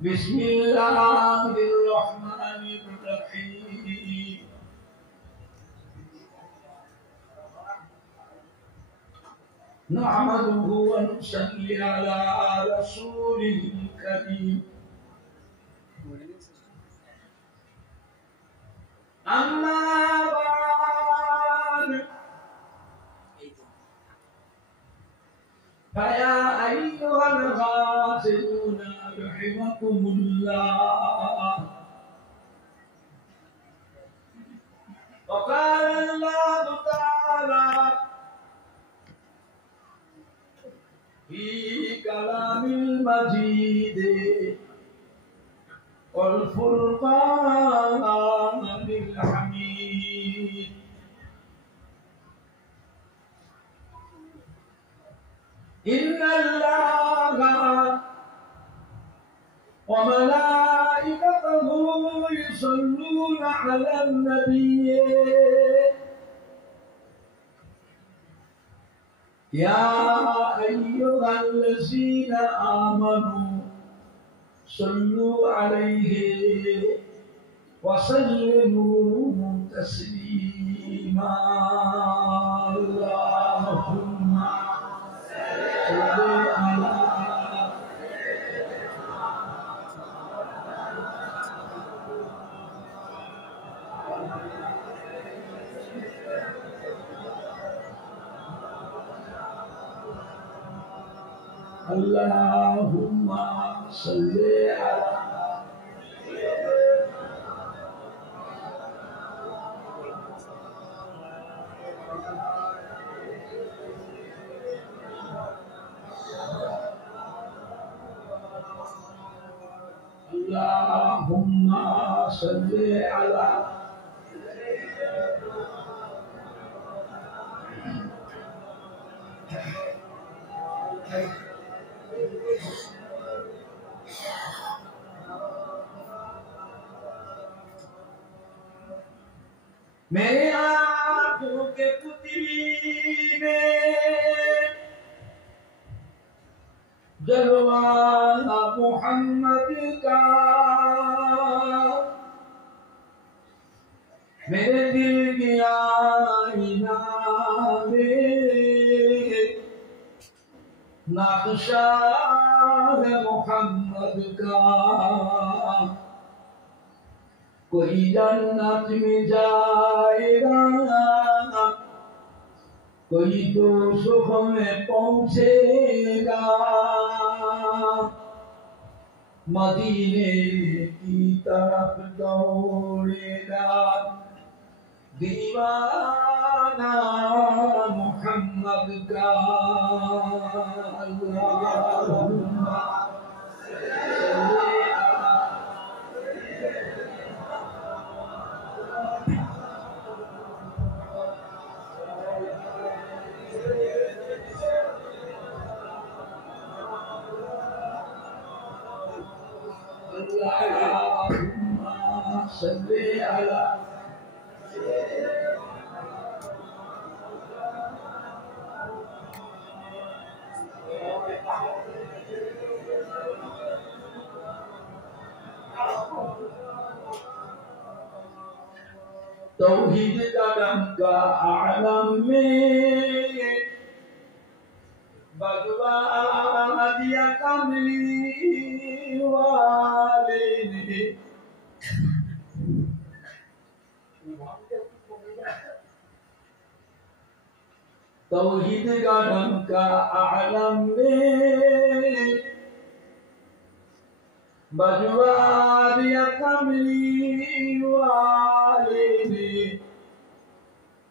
बिस्मिल्लाहिर्रहमानिर्रहीम नहमदुहु व नुसल्ली अला रसूलिल करीम अम्मा बाद फया अय्युहल गासिलूना रहिमकुमुल्लाह वक़ाल अल्लाहु तआला फी कलामिल मजीद वल फुरक़ानिल हमीद इन्नल्लाहा व मलाइकतहु युसल्लूना अलन नबी या अय्युहल्लज़ीना आमनू सल्लू अलैहि व सल्लिमू तस्लीमा अल्लाहुम्मा सल्ली अला अल्लाहुम्मा सल्ली अला अल्लाहुम्मा सल्ली अला मेरे आँखों के पुतली में जलवा मोहम्मद का मेरे दिल की आईना में नक्शा है मोहम्मद का कोई जन्नत में जाएगा कोई दोज़ख में पहुंचेगा मदीने की तरफ दौड़ेगा दीवाना मोहम्मद का अल्लाहुम्मा सल्ली अला तौहीद का डंका आलम में बजवा दिया कमली वाले ने तौहीद का डंका आलम में बजवा दिया कमली वाले ने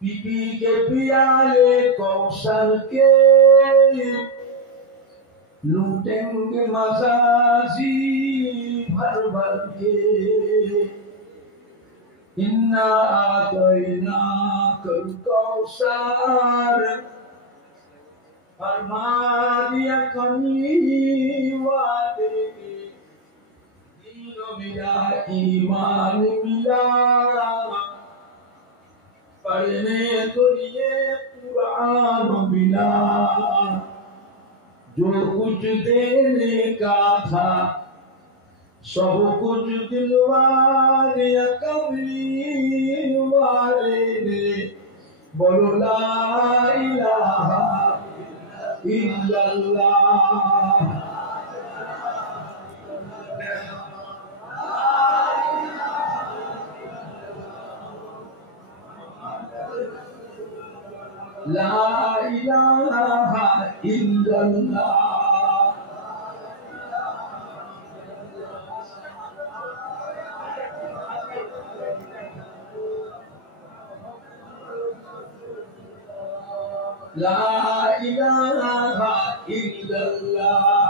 पीपी के पियाले कौशल के लूटेंगे मजाजी भर भर के इन्ना आतैना कल कौसर फरमा दिया कमली वाले ने दीन मिला ईमान मिला पढ़ने तो ये कुरान मिला जो कुछ देने का था सब कुछ दिलवारे कमली वाले ने बोलो ला इलाहा इल्लल्लाह ला इलाहा इल्लल्लाह ला इलाहा इल्लल्लाह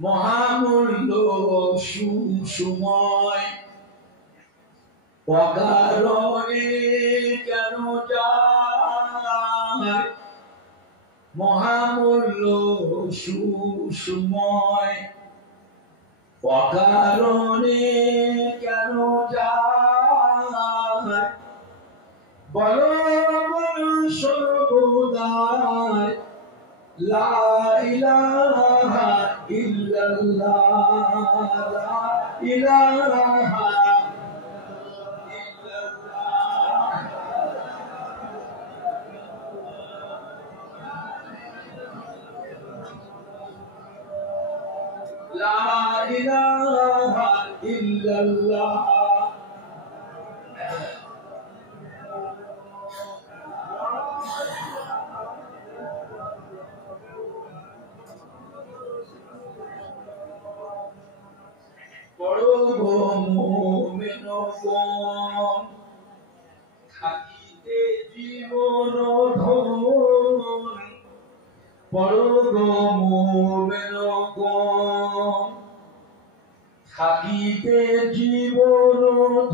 মহামূল্য সুসময় অকারণে কেন যায় মহামূল্য সুসময় অকারণে কেন যায় বলো বলো সর্বদাই লা ইলাহা ইল্লাল্লাহ লা ইলাহা لا إله إلا الله বড় মুমিনগণ থাকিতে জীবন ধন বড় মুমিনগণ থাকিতে জীবন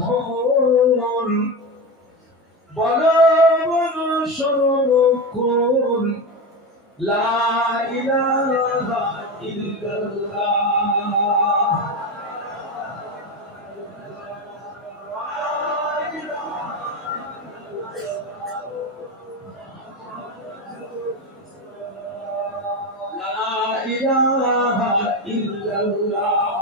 ধন বল বল সর্বক্ষণ লা ইলাহা ইল্লাল্লাহ লা ইলাহা ইল্লাল্লাহ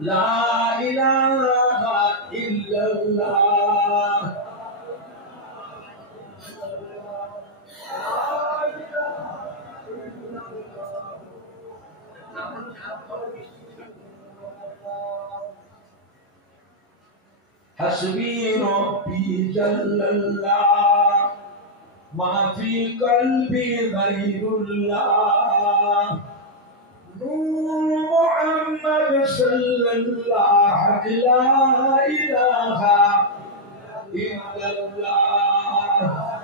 لا إله إلا الله حسبي ربي جل الله ما في قلبي غير الله نور محمد صلى الله لا إله إلا الله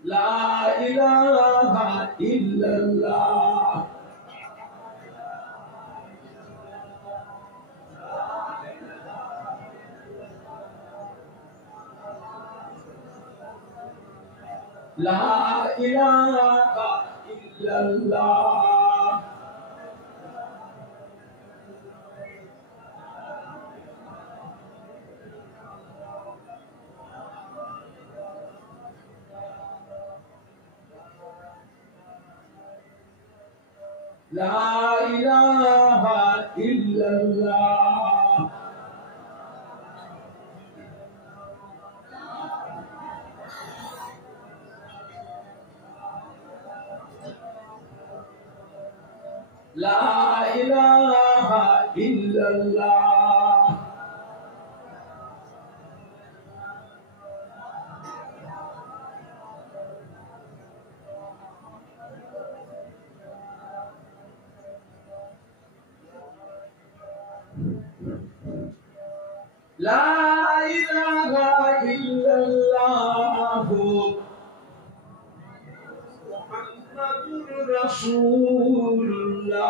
لا إله إلا الله لا إله إلا الله لا إله إلا الله لا إله إلا الله لا إله إلا الله Rasulullah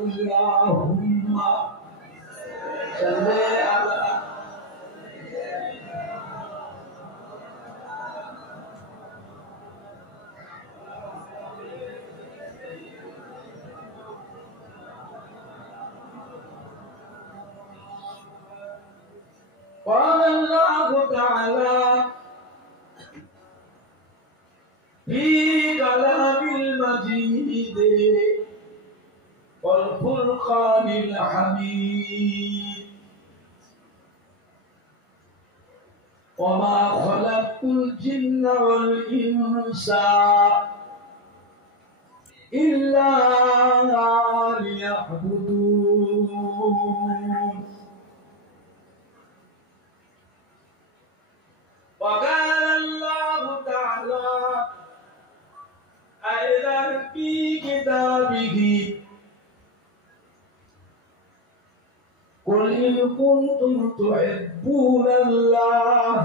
Allahumma salli ala قال الله تعالى في كلام المجيد والفرقان الحميد وما خلقت الجن والإنس إلا ليعبدون وقال الله تعالى أيضا في كتابه قل إن كنتم تحبون الله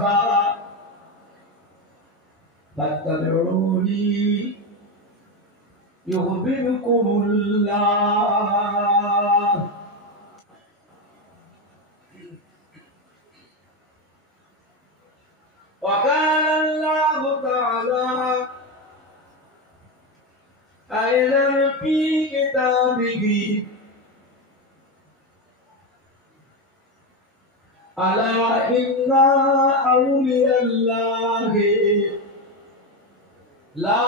فاتبعوني يحببكم الله وقال الله تعالى أيضا في كتابه ألا إن أولياء الله لا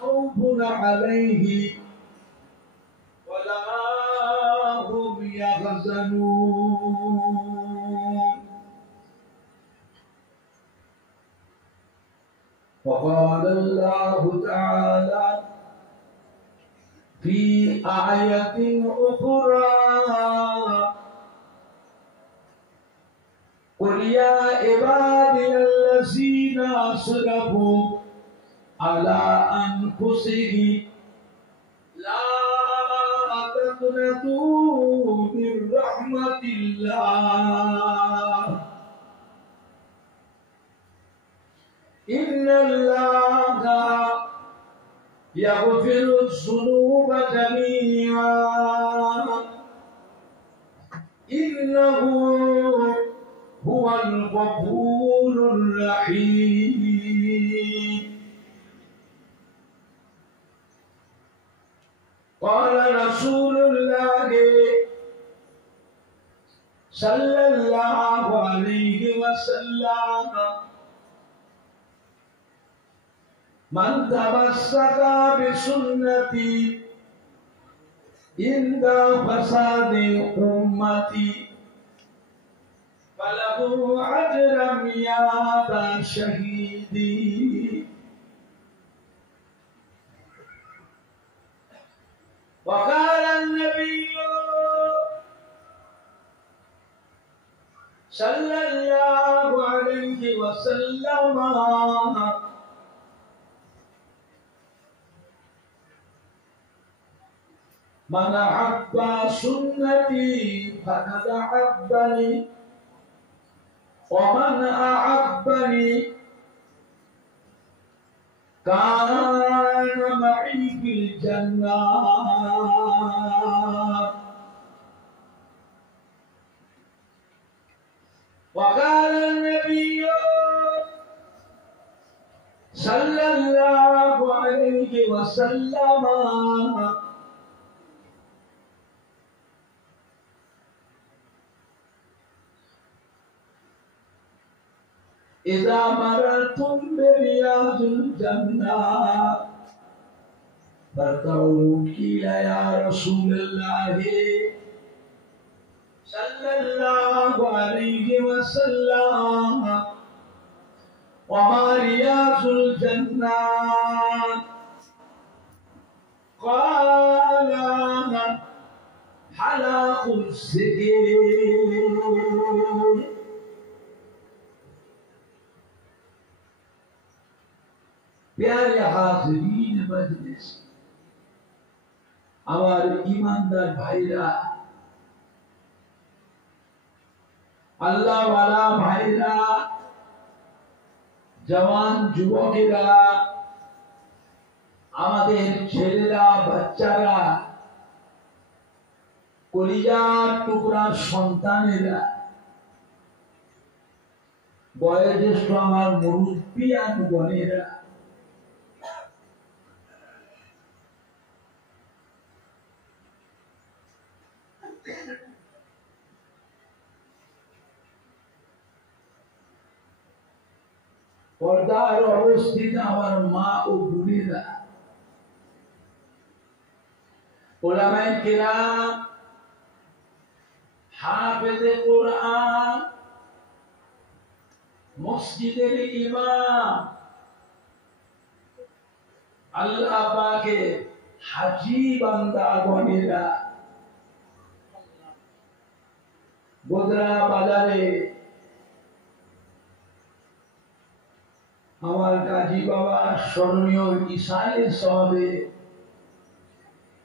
خوف عليهم ولا هم يحزنون وقال الله تعالى في آية أخرى قل يا عبادي الذين أسرفوا على أنفسهم لا تقنطوا من رحمة الله إن الله يغفر الذنوب جميعا إنه هو الغفور الرحيم قال رسول الله صلى الله عليه وسلم من تمسك بسنتي عند فساد أمتي فله أجر مئات شهيد وقال النبي صلى الله عليه وسلم من أحب سنتي فقد أحبني ومن أحبني كان معي في الجنة وقال النبي صلى الله عليه وسلم إذا مررتم برياض الجنة فارتعوا قيل يا رسول الله صلى الله عليه وسلم وما رياض الجنة قال حلاق السكين प्यारे हाज़रीन मजलिस আমার ঈমানদার ভাইরা আল্লাহ ওয়ালা ভাইরা জওয়ান যুবকেরা আমাদের ছেলেরা বাচ্চারা কলিজার টুকরা সন্তানেরা বয়োজ্যেষ্ঠ আমার মুরব্বিয়ান বোনেরা পর্দার অবস্থিত আমার মা ও বোনেরা উলামায়ে কেরাম হাফেজে কোরআন মসজিদের ইমাম আল্লাহ পাকের হাজী বান্দাগণেরা বোদরা বাজারে আমার গাজী বাবা স্মরণীয় ইসালে সবে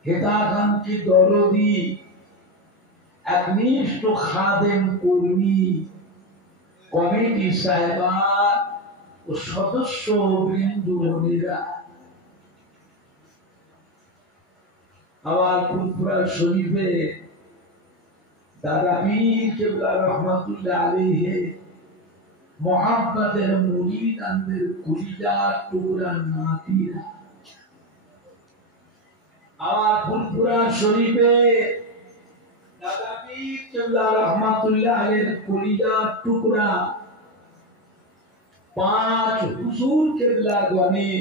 হেদাকান্তি দরদি একনিষ্ঠ খাদেম কর্মী কমিটি সাহেবান ও সদস্য বৃন্দরা আমার ফুলপুরা শরীফে দাদা পীর কেবলা রহমাতুল্লাহ আলাইহি মোহাম্মদের মুরিদানদের কলিজার টুকরা নাতিরা আমার ফুলপুরা শরীফে দাদা পীর কেবলা রহমাতুল্লাহ আলাইহির কলিজার টুকরা পাঁচ হুজুর কেবলা গণে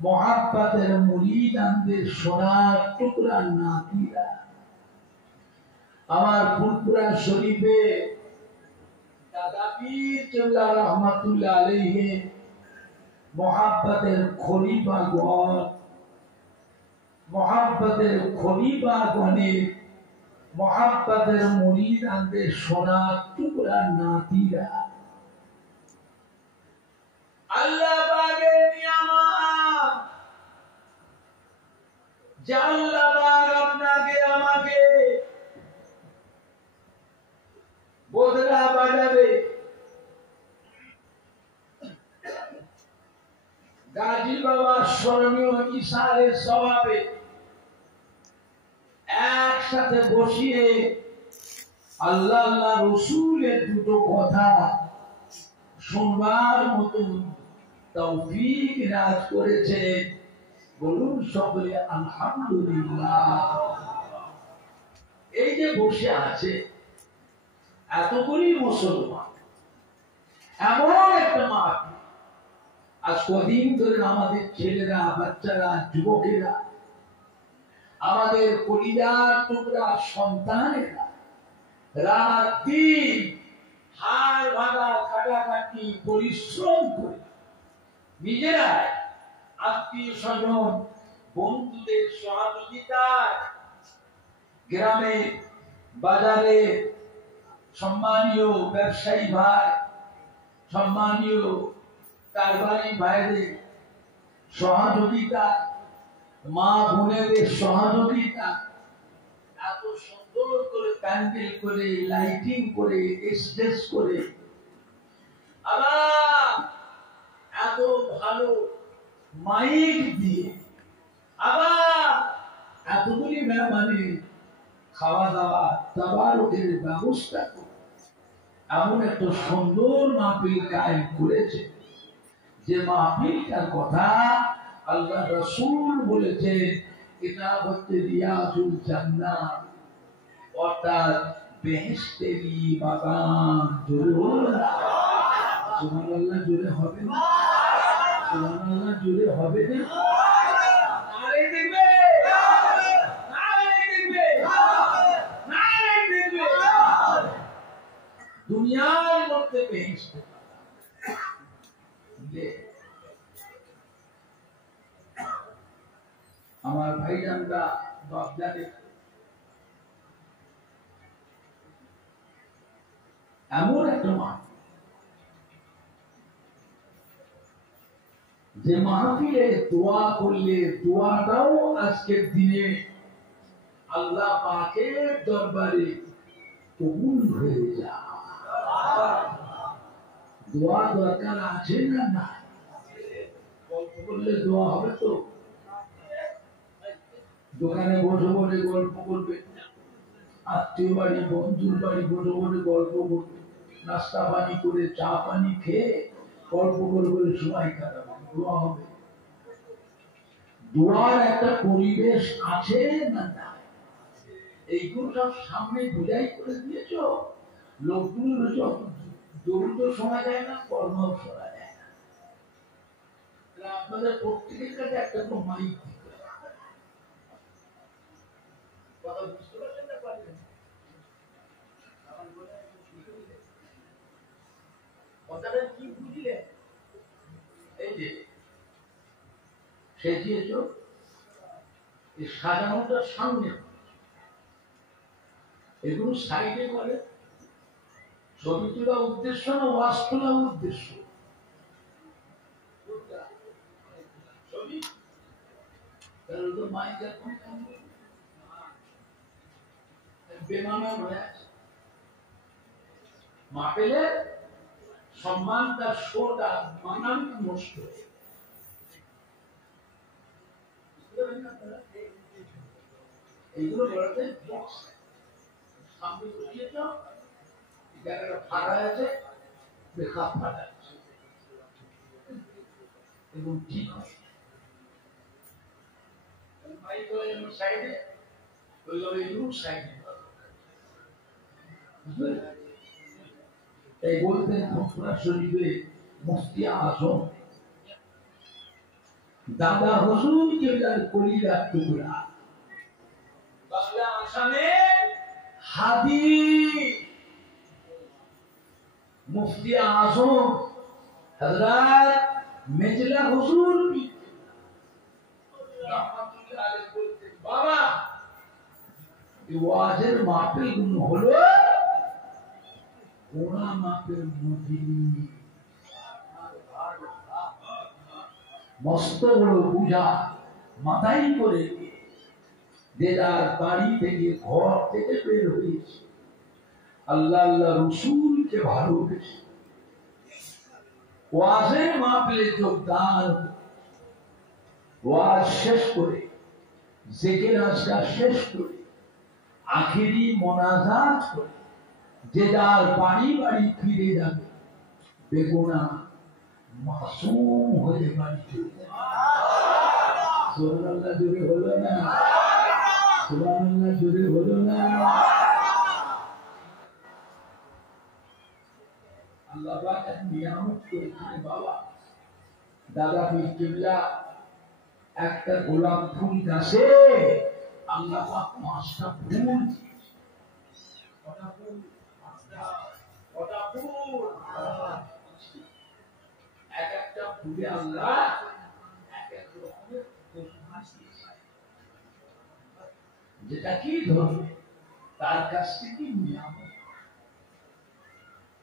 মোহাম্মদের মুরিদানদের সোনার টুকরা নাতিরা আমার ফুলপুরা শরীফে দাদা পীর কেবলা রহমাতুল্লাহ আলাইহি মোহাম্মদের খলিফাগণ মোহাম্মদের খলিফাগণে মোহাম্মদের মুরিদানদের সোনার টুকরা নাতিরা আল্লাহ পাকের নিয়ামত যে আল্লাহ পাক আপনাকে আমাকে বোদরা বাজারে গাজী বাবা স্মরণীয় ইসালে সওয়াবে একসাথে বসিয়ে আল্লাহ আল্লাহ রসুলের দুটো কথা শুনবার মতো তৌফিক রাজ করেছে বলুন সকলে আলহামদুলিল্লাহ। এই যে বসে আছে এতগুলি মুসলমান এমন একটা মাঠ আজ কদিন ধরে আমাদের ছেলেরা বাচ্চারা যুবকেরা আমাদের কলিজার টুকরা সন্তানেরা রাত দিন হাড় ভাঙা খাটাখাটি পরিশ্রম করে নিজেরা আত্মীয় স্বজন বন্ধুদের সহযোগিতায় গ্রামে বাজারে সম্মানীয় ব্যবসায়ী ভাই সম্মানীয় কারবারি ভাইদের সহযোগিতা মা বোনেদের সহযোগিতা এত সুন্দর করে প্যান্ডেল করে লাইটিং করে স্টেজ করে আবার এত ভালো মাইক দিয়ে আবার এতগুলি মেহমানে খাওয়া দাওয়া তাবারুকের ব্যবস্থা করে এমন একটা সুন্দর মাহফিল কায়েম করেছে যে মাহফিলটার কথা আল্লাহ রাসূল বলেছে এটা হচ্ছে রিয়াজুল জান্নাত অর্থাৎ বেহেশতেরই বাগান। সুবহানাল্লাহ জোরে হবে না? সুবহানাল্লাহ জোরে হবে না? নারে দেখবে নারে দেখবে নারে দেখবে দুনিয়ার মধ্যে বেহেশত আমার ভাইজানরা বাগদাদে এমন একটা মাঠ যে মাহফিলে দোয়া করলে দোয়াটাও আজকের দিনে আল্লাহ পাকের দরবারে কবুল হয়ে যায়। দোয়া দরকার আছে না? না বললে দোয়া হবে তো? দোকানে বসে বসে গল্প করবে, আত্মীয় বাড়ি বন্ধুর বাড়ি বসে বসে গল্প করবে, নাস্তা পানি করে চা পানি খেয়ে গল্প করে করে সময় কাটাবে, দোয়া হবে। দোয়ার একটা পরিবেশ আছে না না, এইগুলো সব সামনে বোঝাই করে দিয়েছ। লোকগুলো দরিদ্র শোনা যায় না, কর্মও শোনা যায় না। আপনাদের প্রত্যেকের কাছে একটা তো মাইক কথা বুঝতে পারছেন না, পারবেন কথাটা কি বুঝলে? এই যে সেজিয়েছ, এই সাজানোটার সামনে, এগুলো সাইডে করে। ছবি তোলা উদ্দেশ্য না ওয়াজ তোলা উদ্দেশ্য? ছবি তাহলে তো মাইক এখন বেমানান হয়ে আছে। মা পেলে সম্মান তার শোটা মানান নষ্ট হয়ে এইগুলো বলতে সামনে বসিয়েছ, জায়গাটা ফাঁকা আছে, বেখাপ ফাঁকা আছে এবং ঠিক হয় সাইডে ওইভাবে এগুলো সাইডে। তাই বলতেন ফুরফুরা শরীফে মুফতি আজম দাদা হুজুর কেবলার কলিজার টুকরা, বাংলা আসামে হাদি মুফতি আজম হযরত মেজলা হুজুর রাহমাতুল্লাহ আলাইহি বলতেন, বাবা এই ওয়াজের মাহফিল গুলো হলো ওরা মাপের মজুরি, মস্ত বড় বুঝা মাথায় করে যে যার বাড়ি থেকে ঘর থেকে বের হয়েছে, আল্লাহ আল্লাহ রসুলকে ভালোবেসে ওয়াজের মাহফিলে যোগদান, ওয়াজ শেষ করে জিকির আজকার শেষ করে আখেরি মোনাজাত করে যে যার বাড়ি বাড়ি ফিরে যাবে, বেগুনাহ মাসুম হয়ে বাড়ি চলে যাবে। সুবহানাল্লাহ জোরে হলো না? সুবহানাল্লাহ জোরে হলো না? আল্লাহ পাক নিয়ামত করেছেন বাবা। দাদা পীর কেবলা একটা গোলাপ ফুল গাছে আল্লাহ পাক 5টা ফুল দিয়েছে। কটা ফুল? 5টা ফুল। এক একটা ফুলে আল্লাহ এক এক রকমের সুবাস দিয়েছে। যেটা কি ধরবে তার কাছ থেকে নিয়ামত।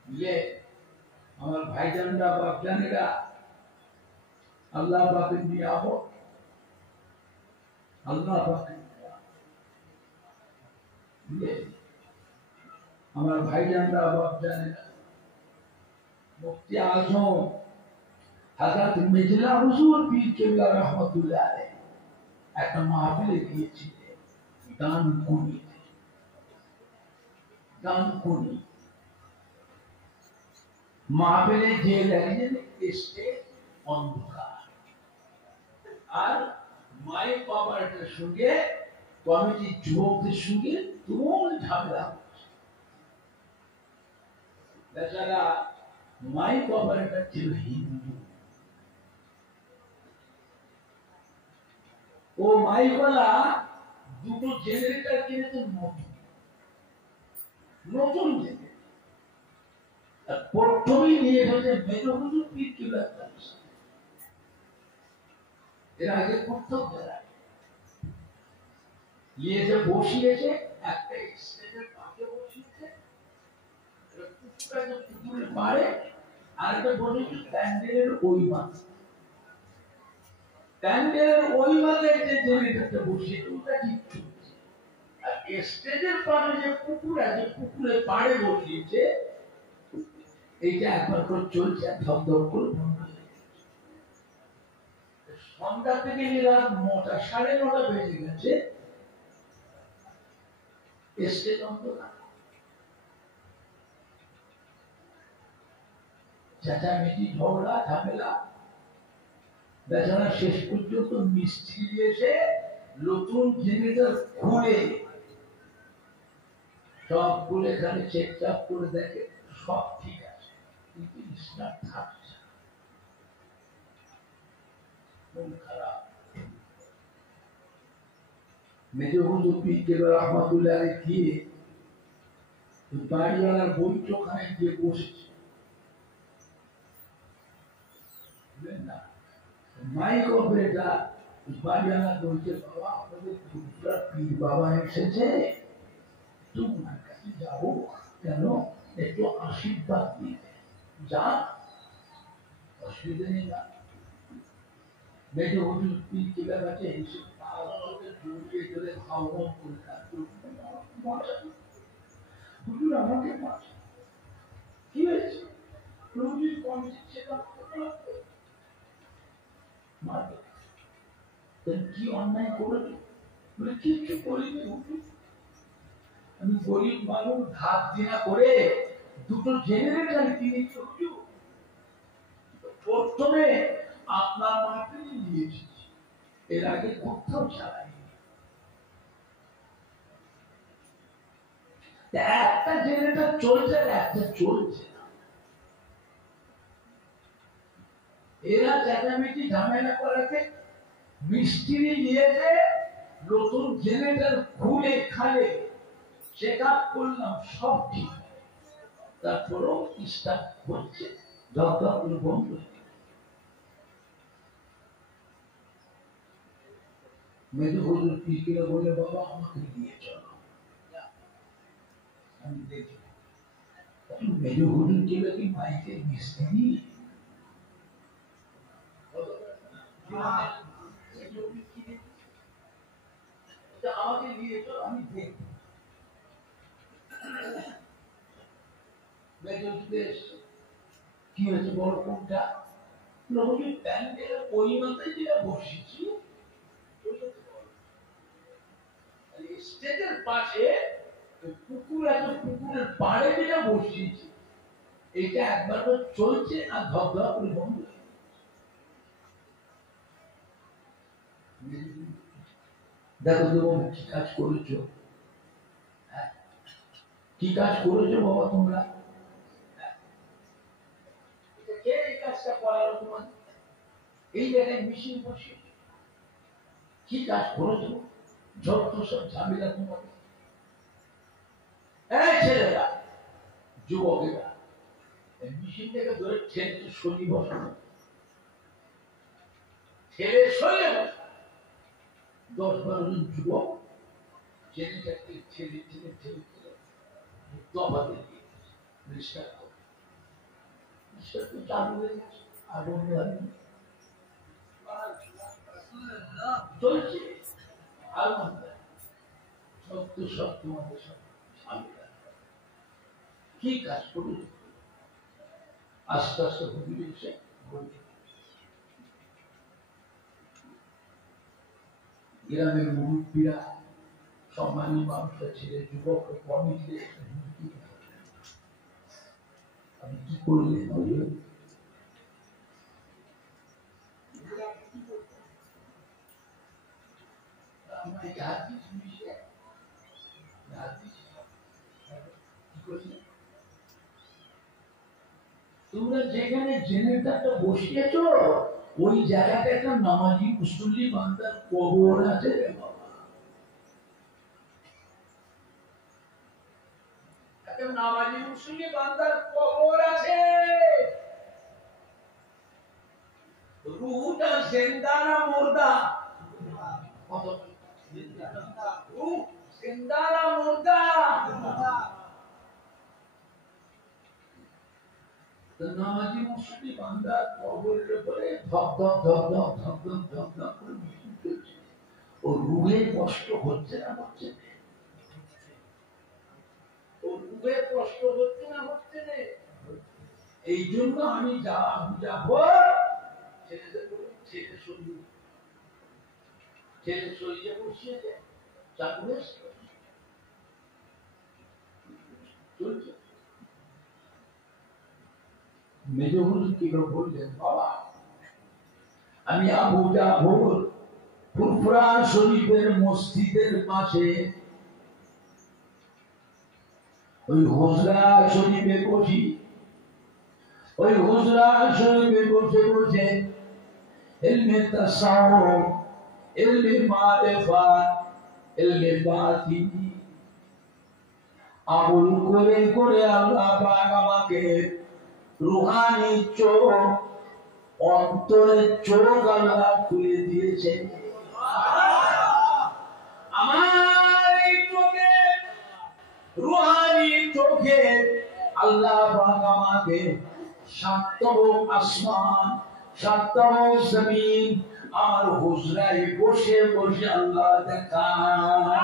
বুঝলে আমার ভাইজানরা বাপজানেরা, আল্লাহ পাকের নিয়ামত, আল্লাহ পাকের নিয়ামত। বুঝলে আমার ভাইজানরা বাপজানেরা, মুফতি আজম হযরত মেজলা হুজুর পীর কেবলা রাহমাতুল্লাহ আলাইহি একটা মাহফিলে গিয়েছিলেন ডানকুনিতে। ডানকুনি মাহফিলে যে লাগলেন স্টেজ অন্ধকার, আর মাইক অপারেটরের সঙ্গে কমিটির যুবকদের সঙ্গে তুমুল ঝামেলা হচ্ছে। বেচারা মাইক অপারেটর ছিল হিন্দু, ও মাইকওয়ালা দুটো জেনারেটর কিনেছে নতুন জেনারেটর, প্রথমেই নিয়ে এসেছে মেজো হুজুর পীর কেবলা। এর আগে প্রথম যারা নিয়ে এসে বসিয়েছে একটা স্টেজের পাশে বসিয়েছে, পুকুরের পাড়ে, আর একটা বসেছে প্যান্ডেলের ওই মাঝে। প্যান্ডেলের ওই মাঝে যে জেনারেটরটা বসিয়েছে ওটা ঠিক চলছে, আর স্টেজের পাড়ে যে পুকুর আছে পুকুরের পাড়ে বসিয়েছে এইটা একবার করে চলছে, ধপধপ করে বন্ধ হয়ে গেছে। সন্ধ্যা থেকে রাত 9টা, 9:30 বেজে গেছে, স্টেজ অন্ধকার, চেঁচামেচি, ঝগড়া, ঝামেলা। বেচারা শেষ পর্যন্ত মিস্ত্রি এসে নতুন জেনারেটর খুলে সব খুলে এখানে চেকচাপ করে দেখে সব ঠিক আছে, কিন্তু স্টার্ট থাকছে, মন খারাপ। মেজো হুজুর পীর কেবল রহমাতুল্লাহ আলাইহি গিয়ে বাড়িওয়ালার বৈঠকখানায় গিয়ে বসেছে। না মাইক অপারেটর বাড়িওয়ালা বলছে, বাবা আপনাদের খুচরা পীর বাবা এসেছে, তোমার কাছে যাবো, কেন একটু আশীর্বাদ দিতে যা, অসুবিধা নেই না। মেজো হুজুর পীর কেবল কাছে এসে জড়িয়ে ধরে ভাবন করে হুজুর আমাকে মারছে, কি হয়েছে? রোগীর কম দিচ্ছে মারবে, কি অন্যায় করেছে? বলে কিচ্ছু করিনি হুজুর, আমি গরিব মানুষ, ধার দেনা করে দুটো জেনারেটর কিনেছি হুজুর, প্রথমে আপনার মাকে নিয়েছি, এর আগে কোথাও চালাইনি। একটা জেনারেটর চলছে, একটা চলছে না। এরা চেঁচামেচি ঝামেলা করাতে মিস্ত্রি নিয়েছে, নতুন জেনারেটর খুলে খালে চেক আপ করলাম, সব ঠিক, তারপরেও স্টার্ট হচ্ছে, দরকার বন্ধ। মেজো হুজুর পীরকে বলে, বাবা আমাকে নিয়ে চলো, আমি দেখি। মেজো হুজুর ছিল কি মাইকের মিস্ত্রি, আমাকে নিয়ে চলো, আমি দেখি। কি হয়েছে বড় কোনটা? হুজুর প্যান্ডেলের পরিমাণে যেটা বসেছি স্টেজের পাশে পুকুর আছে, পুকুরের পাড়ে যেটা বসিয়েছি, এটা একবার চলছে আর ধপধপ করে বন্ধ। দেখো তো কি কাজ করেছো, কি কাজ করেছো বাবা তোমরা? কে এই কাজটা করালো তোমার? এই জায়গায় মেশিন বসিয়ে কি কাজ করেছো? যত সব ঝামেলা তোমাকে। এই ছেলেরা, যুবকেরা, মেশিনটাকে ধরে ঠেলতে শনি বসানো, ঠেলে সরিয়ে বসা। 10-12 জন যুবক জেনেটাকে ঠেলে ঠেলে ঠেলে ঠেলে দফাতে দিয়ে রিস্টার্ট করে, রিস্টার্ট তো চালু হয়ে গেছে, আগুন চলছে, আগুন সত্য সব তোমাদের সব ঝামেলা। কি কাজ করুন? আস্তে আস্তে হুজুর এসে গ্রামের মুরব্বীরা, সম্মানী মানুষরা ছেলে, যুবক কমিটিতে আপনি কি করলেন? তোমরা যেখানে জেনারেটরটা বসিয়েছো ওই জায়গাটা একটা নামাজি মুসল্লি বান্দার কবর আছে রে বাবা, একটা নামাজি মুসল্লি বান্দার কবর আছে। রূহটা জিন্দা না মুর্দা? রূহ জিন্দা না মুর্দা? নামাজি মুসল্লি বান্দার কবরের উপরে ধপ ধপ ধপ ধপ ধপ ধপ ধপ ধপ করে মিছিল চলছে। ও রুহের কষ্ট হচ্ছে না হচ্ছে না? ও রুহের কষ্ট হচ্ছে না হচ্ছে না? এই জন্য আমি যাবো ছেলে সরিয়ে বসিয়েছে, চাকরি চলছে। মেজ হুজুর কি করে বললেন, বাবা আমি আবু জাফর ফুরফুরা শরীফের মসজিদের পাশে ওই হুজরা শরীফে বসি, ওই হুজরা শরীফে বসে বসে ইলমে তাসাউফ, ইলমে মারিফাত, ইলমে বাতিনি আমল করে করে আল্লাহ পাক আমাকে রূহানি চোখ, অন্তরের চোখ আল্লাহ খুলে দিয়েছে। আমার এই চোখে, রূহানি চোখে আল্লাহ পাক আমাকে সাতম আসমান, সাতম জমিন আমার হুজরায় বসে বসে আল্লাহ দেখায়।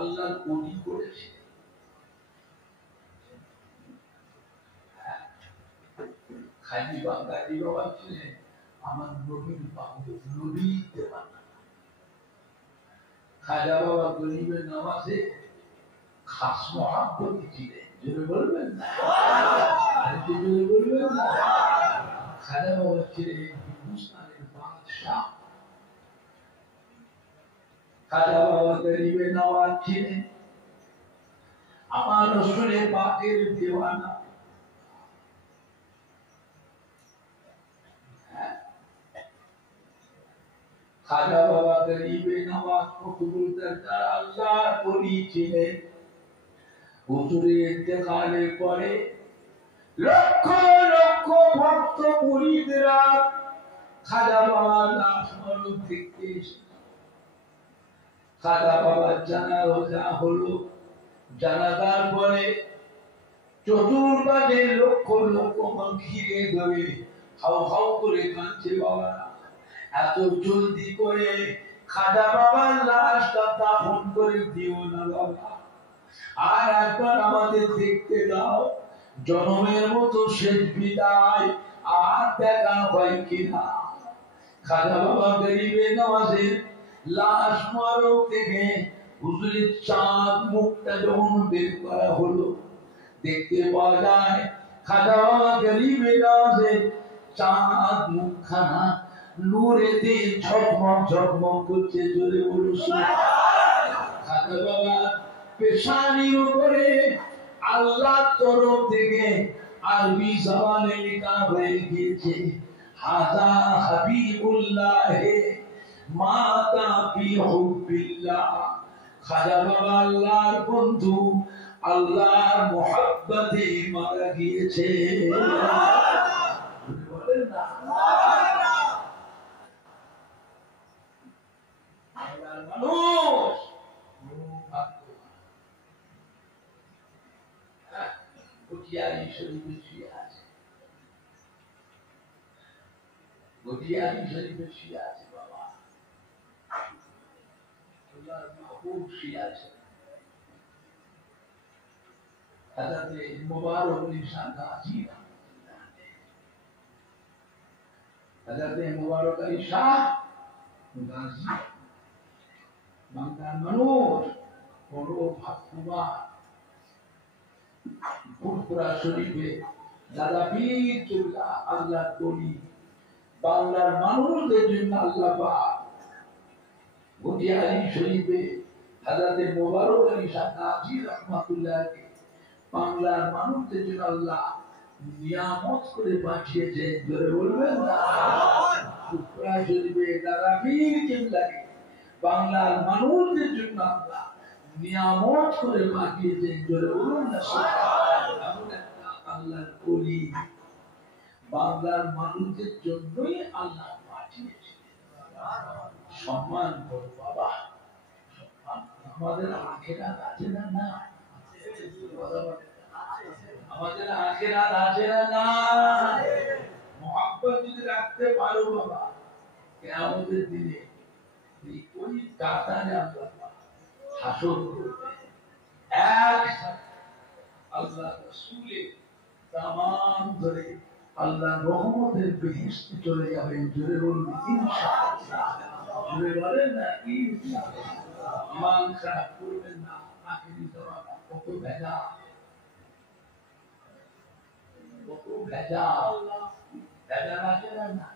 আল্লাহর ওলি করেছে। খালি গাজী বাবা ছিলেন আমার নবীর বাবু, নবীর দেওয়ানা। খাজা বাবা গরিবের নামাজে খাস মহাব্বতী ছিলেন, জোরে বলবেন না, আরেকটু জোরে বলবেন না। খাজা বাবা ছিলেন হিন্দুস্তানের বাদশাহ। খাজা বাবা গরিবের নামাজ ছিলেন আমার রসুলের পাকের দেওয়ানা। খাজা বাবা গরিবে নওয়াজ কুতুবুল দরজার আল্লাহর ওলি ছিলেন। হুজুরের ইন্তেকালের পরে লক্ষ লক্ষ ভক্ত মুরিদরা খাজা বাবার লাশ মুবারক দেখতে এসেছে। খাজা বাবার জানাজা হলো, জানাজার পরে চতুর্পাশে লক্ষ লক্ষ মানুষ ঘিরে ধরে হাউ হাউ করে কাঁদছে। বাবা এত জলদি করে খাজা বাবার লাশটা দাফন করে দিও না বাবা, আর একবার আমাদের দেখতে দাও, জনমের মতো শেষ বিদায় আর দেখা হয় কিনা। খাজা বাবা গরিবে নওয়াজের লাশ মুবারক থেকে হুজুরের চাঁদ মুখটা যখন বের করা হলো, দেখতে পাওয়া যায় খাজা বাবা গরিবে নওয়াজের চাঁদ মুখখানা নূরেতে ঝকমক ঝকমক করছে, জোরে বলুন সুবহানাল্লাহ। খাজা বাবা পেশানির উপরে আল্লাহর তরফ থেকে আরবি জবানে লেখা হয়ে গিয়েছে, হাযা হাবিবুল্লাহ মাতা ফি হুব্বিল্লাহ। খাজা বাবা আল্লাহর বন্ধু, আল্লাহর মুহাব্বতে মারা গিয়েছে। বলেন না মানুষ গটিয়ারি শরীফে শুয়ে আছে, গটিয়ারি শরীফে শুয়ে আছে বাবা, আল্লাহর মাহবুব শুয়ে আছে। হযরতে মুবারক নিশান গাজী, হযরতে মুবারক আলী শাহ গাজী বাংলার মানুষ বড় ভাগ্যবান। ফুরফুরা শরীফে দাদা পীর কেবলা আল্লাহর ওলি, বাংলার মানুষদের জন্য আল্লাহ পাক গটিয়ারি শরীফে হযরতে মুবারক আলী শাহ গাজী রাহমাতুল্লাহকে বাংলার মানুষদের জন্য আল্লাহ নিয়ামত করে পাঠিয়েছে, জোরে বলবেন না। ফুরফুরা শরীফে দাদা পীর কেবলাকে বাংলার মানুষদের জন্য আল্লাহ নিয়ামত করে পাঠিয়েছে, জোরে বলুন না সুবহানাল্লাহ। আল্লাহর ওলি বাংলার মানুষদের জন্যই আল্লাহ পাঠিয়েছে। সম্মান করো বাবা, আমাদের আখিরাত আছে না? না, আমাদের আখিরাত আছে না? মুহাব্বত যদি রাখতে পারো বাবা, কিয়ামতের দিনে ওই কাতারে আল্লাহ হাসর করবে একসাথে। আল্লাহ রাসূলের দামান ধরে আল্লাহ রহমতের বেহেশতে চলে যাবেন। জোরে বলুন ইনশাআল্লাহ। জোরে বলেন না ইনশাআল্লাহ। মান খারাপ করবেন না। আখিরি জমানা কত ভেজাল, কত ভেজাল, ভেজাল আছে না?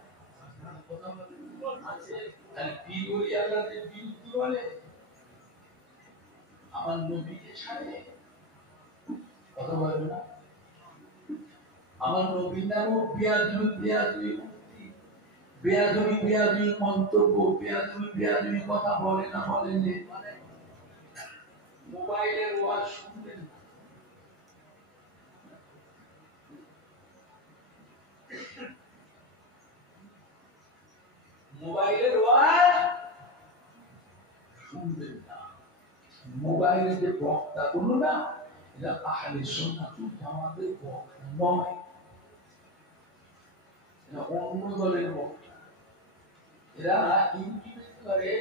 কথা বলেন আছে। আর পীর ওলিয়াদের বিরুদ্ধে বলে আমার নবীকে ছাড়ে, কথা বলে না। আমার নবীর নামও বেয়াদবি বেয়াদবি মুক্তি, বেয়াদবি বেয়াদবি মন্তব্য, বেয়াদবি বেয়াদবি কথা বলে না, বলেন যে মোবাইলের ওয়াজ শুনবেন না। মোবাইলের ওয়াজ শুনবেন না। মোবাইলের যে বক্তা গুলো না, এরা আহলে সুন্নাত ওয়াল জামাতের বক্তা নয়, এরা অন্য দলের বক্তা। এরা ইন্টিমেট করে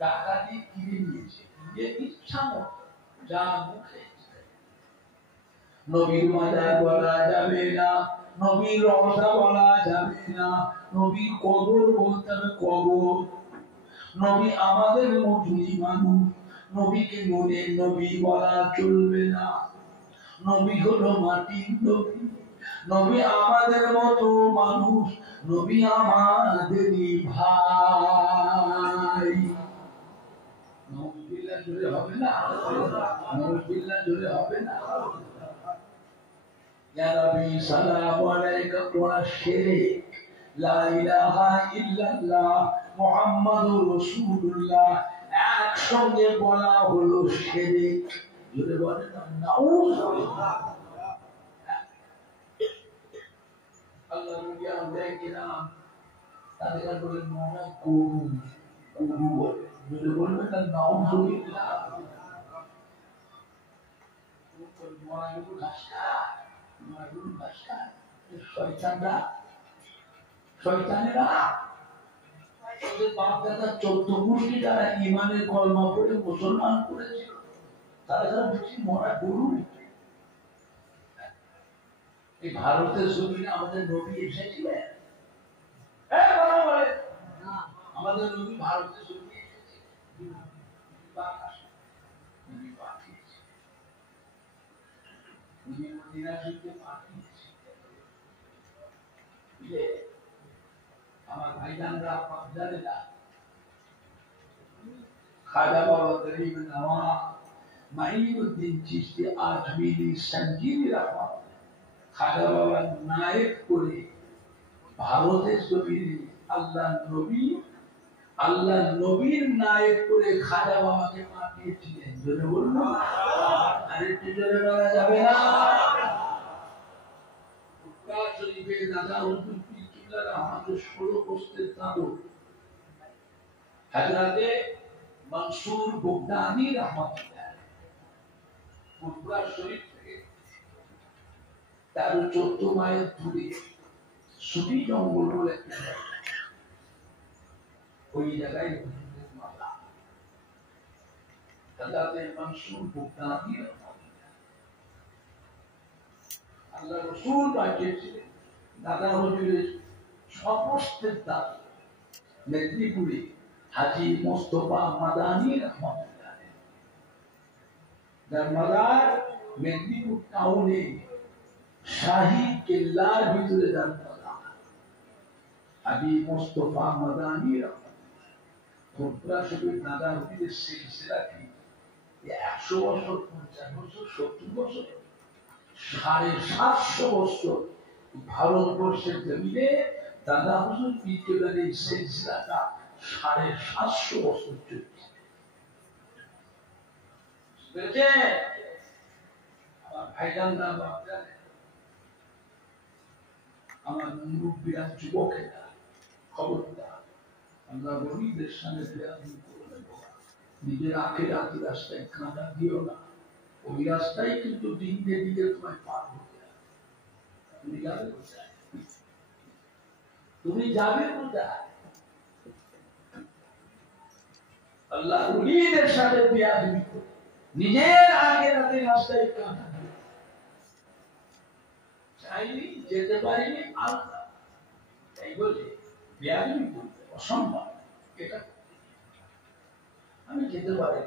টাকা দিয়ে কিনে নিয়েছে, যে ইচ্ছা মতো যা মুখে নবীর মাজার বলা যাবে না, নবীর রওজা বলা যাবে না, নবীর কবর বলতে হবে কবর। নবী আমাদের মতই মানুষ, নবীকে মনে নবী বলা চলবে না। নবী হলো মাটির নবী, নবী আমাদের মতো মানুষ, নবী আমাদেরই ভাই। নবীল্লাহ জোরে হবে না? নবীল্লাহ জোরে হবে না? ইয়া নবী সালাম আলাইকা কোরা শিরক, লা ইলাহা ইল্লাল্লাহ মুহাম্মাদুর রাসূলুল্লাহ একসঙ্গে বলা হলো শিরক। জোরে বলেন না নাউযুবিল্লাহ। আল্লাহ রুবিয়া দেখলাম তাদের বলে মনে করু করু বলে, জোরে বলবেন না নাউযুবিল্লাহ। মরাগুলো ঘাসা মরাগুলো ঘাসা শয়তানরা, শয়তানেরা ওদের বাপ দাদা 14 গোষ্ঠী যারা ইমানের কলমা পড়ে মুসলমান করেছিল, তারা যারা বেশি মরা গরু। এই ভারতের জমিনে আমাদের নবী এসেছিলেন, আমাদের নবী ভারতের জমিনে এসেছিলেন, আমার ভাইজানরা জানেনা খাজা বাবা গরিব নওয়াজ মাইনুদ্দিন চিশতি আজমিরি সঞ্জীবী রহমান খাজা বাবা নায়েক করে ভারতের জমিনে আল্লাহ নবীর নায়েক করে খাজা বাবাকে পাঠিয়েছিলেন। জোরে বলুন আরেকটু জোরে বলা যাবে না? কুরআন শরীফের দাদা হুজুর পীর কিবলা রহমাতুল্লাহ 16 গোষ্ঠীর তাবুক হযরতে মনসুর বুগদানি রহমাতুল্লাহ কুরআন শরীফ থেকে 13-14 মাইল দূরে সুবি জঙ্গল বলে একটা জায়গা, ওই জায়গায় হুজুরের মালা হযরতে মনসুর বুগদানি রহমাতুল্লাহ আল্লাহ রাসূল পাঠিয়েছিলেন। দাদা হুজুরের সমস্তের দাদা মেদিনীপুরে হাজী মোস্তফা মাদানী রহমাতুল্লাহ, যার মাজার মেদিনীপুর টাউনে শাহী কেল্লার ভিতরে যার মাজার, হাজী মোস্তফা মাদানী রহমাতুল্লাহ। ফুরফুরা শরীফ দাদা হুজুরের সিলসিলা কি 100 বছর, 50 বছর, 70 বছর, 750 বছর ভারতবর্ষের জমিনে দাদা হুজুর পীর কেবলার এই সিলসিলাটা 750 বছর চলছে। আমার ভাইজানরা বাপজানে, আমার মুরব্বীরা যুবকেরা খবরদার আল্লাহ গরিবদের সামনে বেয়াদবি করবে না, নিজের আখিরাতের রাস্তায় কাঁটা দিও না। ওই রাস্তায় কিন্তু দিনে দিনে তোমায় পার হতে হবে। তুমি যাবে কোথায়? তুমি যাবে কোথায়? আল্লাহ ওলিদের সাথে বেয়াদবি করে নিজের আখিরাতের রাস্তায় কাঁটা দিও। চাইনি, যেতে পারিনি, আলাদা। তাই বলে বেয়াদবি করতে অসম্ভব। এটা আমি যেতে পারি,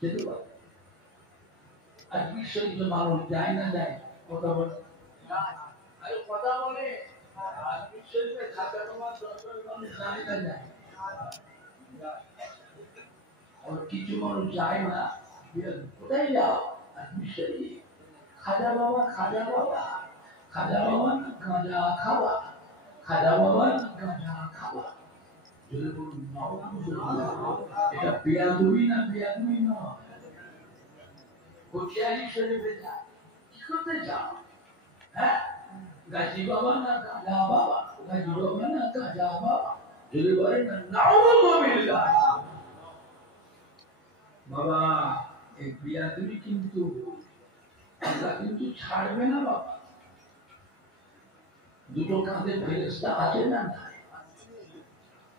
যেতে পারি। আর বিশ্বের কিছু মানুষ যায় না, যায় কথা বলে, কথা বলে। আর বিশ্বের খাতা তোমার দরকার মানুষ যায় না, যায়। আর কিছু মানুষ যায় না, কোথায় যাও? আর বিশ্বের খাজা বাবা, খাজা বাবা, খাজা বাবা না গাঁজা খাওয়া, খাজা বাবা না গাঁজা খাওয়া। যদি বলুন এটা বেয়াদবি না, বেয়াদবি না। কোটিয়ারি শরীফে যাও, কি করতে যাও? হ্যাঁ, গাজী বাবা না গাঁজা বাবা, গাজী বাবা না গাঁজা বাবা। যদি বলেন না নাউযুবিল্লাহ, বাবা এই বেয়াদবি কিন্তু আল্লাহ কিন্তু ছাড়বে না বাবা। দুটো কাঁধে ফেরেশতা আছে না নাই?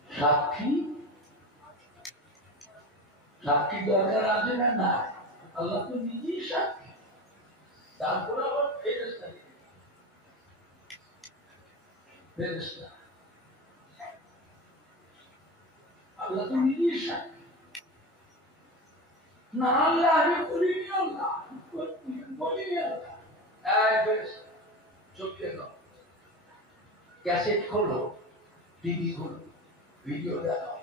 সাক্ষী, সাক্ষী দরকার আছে না নাই? আল্লাহ তো নিজেই সাক্ষী, তারপরে আবার ফেরেশতা, ফেরেশতা আল্লাহ তো নিজেই সাক্ষী। না আল্লাহ আমি বলিনি, আল্লাহ বলিনি, আল্লাহ চোখে ক্যাসেট খোলো, টিভি খোলো, ভিডিও দেখাও,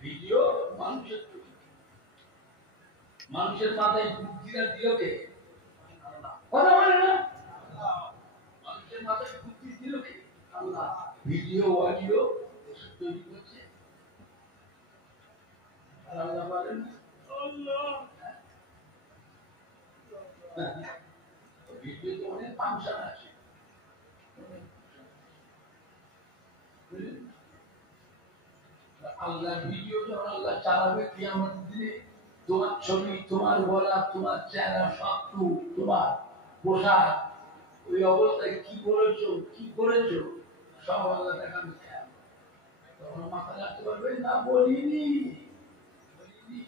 ভিডিও মানুষের, মানুষের মাথায় বুদ্ধিটা দিল কে? কথা বলে না, মানুষের মাথায় বুদ্ধি দিল কে? আল্লাহ। ভিডিও অডিও তৈরি করছে আল্লাহ বলেন, ভিডিওতে অনেক ফাংশন আছে। আল্লাহ ভিডিও যখন আল্লাহ চালাবে কিয়ামতের দিনে, তোমার ছবি, তোমার গলা, তোমার চেহারা, সব তোমার পোশাক, ওই অবস্থায় কি বলেছো, কি করেছো, সব আল্লাহ দেখাবে। তখন মাথা রাখতে পারবে না, বলিনি, বলিনি।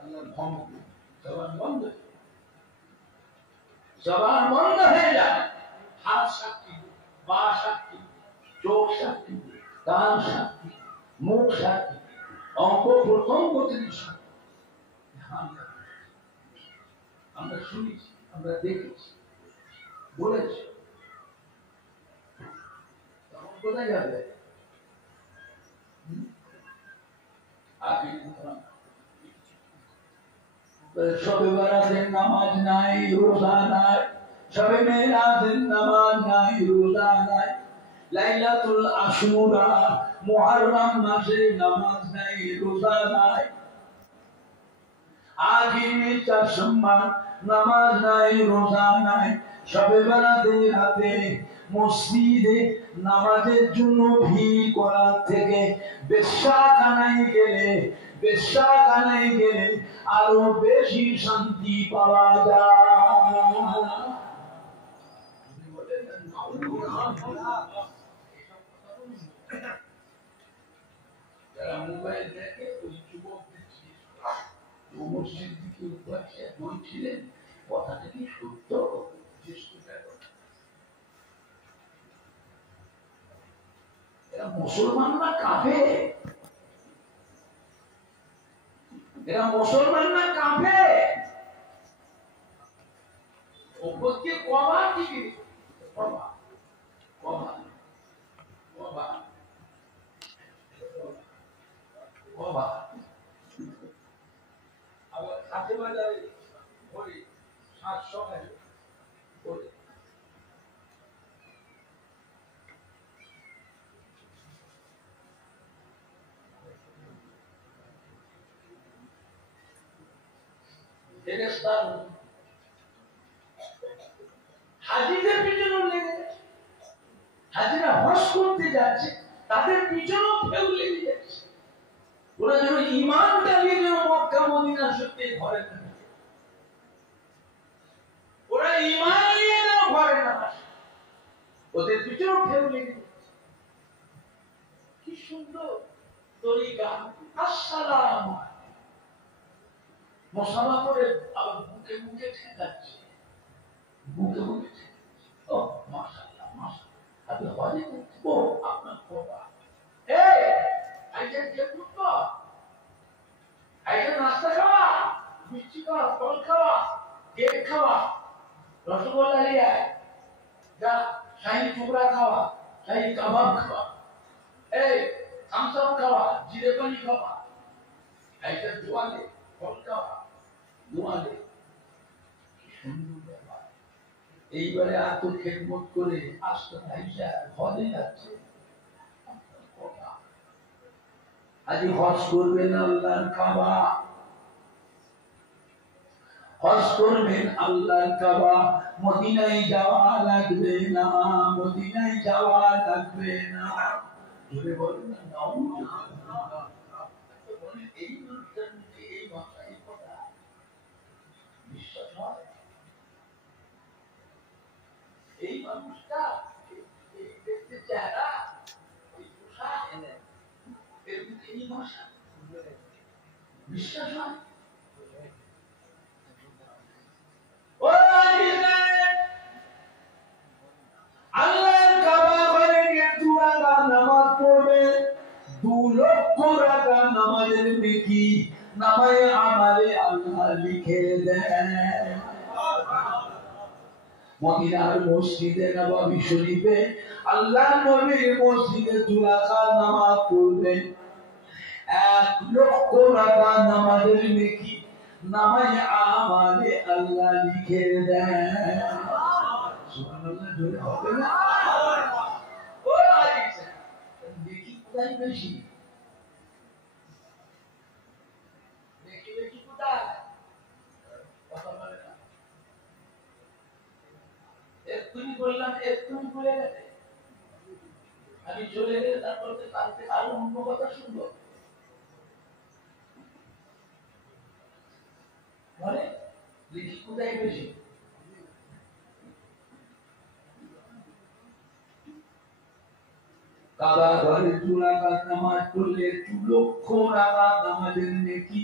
আল্লাহ ভঙ্গ, জবান বন্ধ, জবান বন্ধ হয়ে যায়। হাত সাক্ষী, পা সাক্ষী, চোখ সাক্ষী, কান সাক্ষী, মুখ সাক্ষী, অঙ্গ প্রত্যঙ্গ তিনি সাক্ষী। আমরা শুনেছি, আমরা দেখেছি, বলেছি, তখন কোথায় যাবে? সবে বরাতের নামাজ নাই, রোজা নাই, সবে মেরাজের নামাজ নাই, রোজা নাই, লাইলাতুল আশুরা, মুহররম মাসের নামাজ নাই, রোজা নাই, আখিরি চারশম্বার নামাজ নাই, রোজা নাই। সবে বরাতের রাতে মসজিদে নামাজের জন্য ভিড় করার থেকে বেশ্যাখানায় গেলে, বেশ্যাখানায় গেলে আরো বেশি শান্তি পাওয়া যায়। যারা মোবাইল দেখে ওই যুবকদের মসজিদ দিকে বলছিলেন, কথাটা কি সত্য? এরা মুসলমান না কাফের? এরা মুসলমান না কাফের? ওপরকে কবা কি কবা, কবা, কবা, কবা। আবার কাছে বাজারে বলি 700 বলি, হাজিদের পিছনে লেগে যাচ্ছে, হাজিরা হজ করতে যাচ্ছে, তাদের পিছনেও ফেউ লেগে যাচ্ছে। ওরা যেন ইমানটা নিয়ে যেন মক্কা মদিনার সত্যি ঘরে না, ওরা ইমান নিয়ে যেন ঘরে না, ওদের পিছনেও ফেউ লেগে যাচ্ছে। কি সুন্দর তরিকা, আসসালাম মশালা করে আবার বুকে বুকে ঠেকাচ্ছে, বুকে বুকে ঠেকাচ্ছে। ও মাশাআল্লাহ মাশাআল্লাহ, আপনি হজে ও আপনার খোদা এই আইটা কে করতো, আইটা নাস্তা খাওয়া, মিষ্টি খাওয়া, ফল খাওয়া, কেক খাওয়া, রসগোল্লা নিয়ে আয়, যা শাহী টুকরা খাওয়া, শাহী কাবাব খাওয়া, এই থামস আপ খাওয়া, জিরে পানি খাওয়া, আইটা দোয়া দে, ফল খাওয়া, দোয়া দে। এইবারে এত খেদমত করে আসতে ভাইসা হজে যাচ্ছে। আজ হজ করবেন আল্লাহর কাবা, হজ করবেন আল্লাহর কাবা, মদিনায় যাওয়া লাগবে না, মদিনায় যাওয়া লাগবে না। জোরে বলেন না নাউজুবিল্লাহ। এই মানুষটার মুখে এই ভাষা, এই কথা বিশ্বাস হয়? এই মানুষটা দেখতে চেহারা, ওই পোশাক, এর মুখে এই ভাষা বিশ্বাস হয়? আল্লাহর কাবা ঘরে গিয়ে 2 রাকাত নামাজ পড়বে, 2 লক্ষ রাকাত নামাজের নেকি নামায়ে আমালে আল্লাহ লিখে দেন। মদিনার মসজিদে নববী শরীফে আল্লাহর নবীর মসজিদে 2 রাকাত নামাজ পড়বে, 1 লক্ষ রাকাত নামাজের নেকি নামায়ে আমালে আল্লাহ লিখে দেন। সুবহানাল্লাহ, জোরে হবে না? ও আয়েশা, নেকি কোথায় বেশি? নেকি বেশি কোথায়? কথা বলে না। এক্ষুনি বললাম, এক্ষুনি বলে গেছে, আমি চলে গেলে তারপর কালকে আরো অন্য কথা শুনবো। বলে নেকি কোথায় বেশি? কাবা ঘরে 2 রাকাত নামাজ পড়লে 2 লক্ষ রাকাত নামাজের নেকি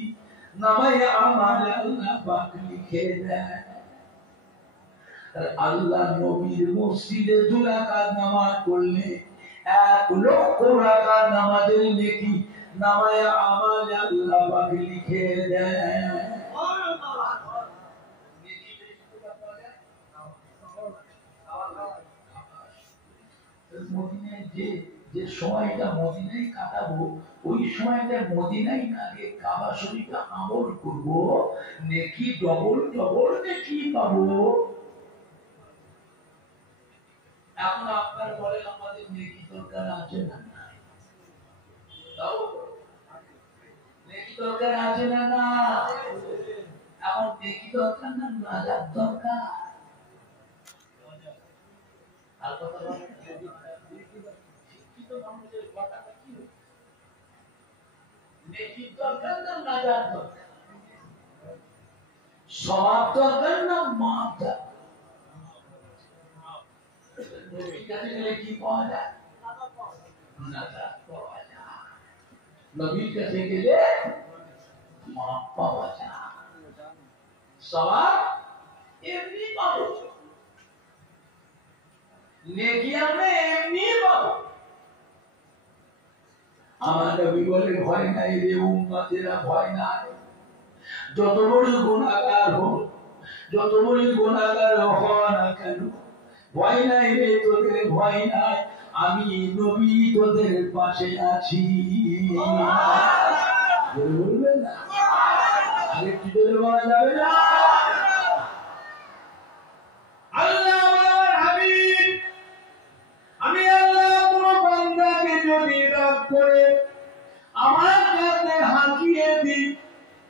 নামায়ে আমালে আল্লাহ পাক লিখে দেন। আর আল্লাহ নবীর মসজিদে 2 রাকাত নামাজ পড়লে 1 লক্ষ রাকাত নামাজের নেকি নামায়ে আমালে আল্লাহ পাক লিখে দেন। মদিনায় যে সময়টা মদিনায় কাটাবো, ওই সময়টা মদিনায় না গিয়ে কাবা শরীফে আমল করব, নেকি ডবল ডবল নেকি পাবো। এখন আপনার বলেন, আমাদের নেকি দরকার আছে না নাই? তাও নেকি দরকার আছে না না? এখন নেকি দরকার না নাজাত দরকার? আর কথা বলেন, শিক্ষিত মানুষের কথাটা কি? নেকি দরকার না নাজাত দরকার? সওয়াব দরকার না মাপ দরকার? নবীর কাছে গেলে কি পাওয়া যায়? নাজাত পাওয়া যায়। নবীর কাছে গেলে মাপ পাওয়া যায়, সওয়াব এমনি পাবো, নেকি আমরা এমনি পাবো। আমার নবী বলে, ভয় নাই রে উম্মতেরা, ভয় নাই। যত বড় গুনাহগার হোক, যত বড় গুনাহগার হও না কেন, ভয় নাই রে তোদের, ভয় নাই, আমি নবী তোদের পাশে আছি। বলবেন না? আরে কি জোরে বলা যাবে না? আল্লাহ আমার হাবিব, আমি আল্লাহ কোন বান্দাকে যদি রাগ করে আমার কাছে হাঁকিয়ে দিই,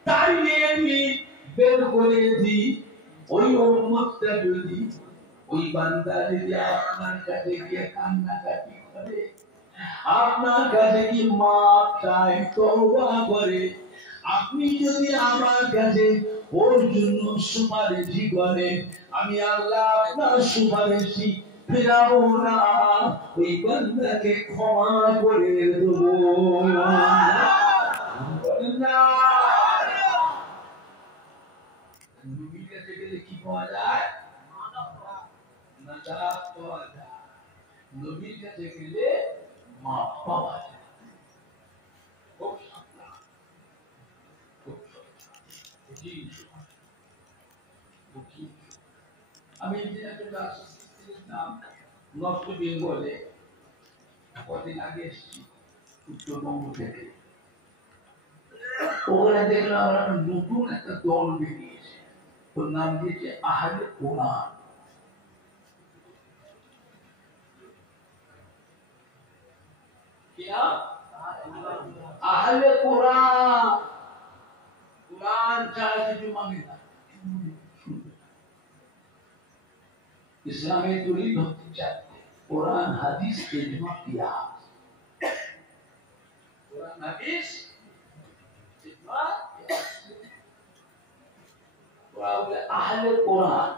তাড়িয়ে দিই, বের করে দিই, ওই উম্মতটা যদি, ওই বান্দা যদি আপনার কাছে গিয়ে কান্নাকাটি করে, আপনার কাছে কি মাপ চায়, তওবা করে, আপনি যদি আমার কাছে ওর জন্য সুপারিশ করেন, আমি আল্লাহ আপনার সুপারিশ ফেরাবো না, ওই বান্দাকে ক্ষমা করে দেবো। বলেন না? নবীর কাছে গেলে মাপ পাওয়া যায়। খুব সাবধান, খুব আমি নর্থ বেঙ্গলে কদিন আগে এসেছি উত্তরবঙ্গ থেকে। ওখানে দেখলাম নতুন একটা দল বেরিয়েছে, ওর নাম দিয়েছে আহলে কোরআন। আহলে কোরআন, কোরআন ছাড়া কিছু মানে না। ইসলামের দলিল হচ্ছে চারটে: কোরআন, হাদিস, ইজমা, কিয়াস। কোরআন, হাদিস, ইজমা, কিয়াস। ওরা বলে আহলে কোরআন।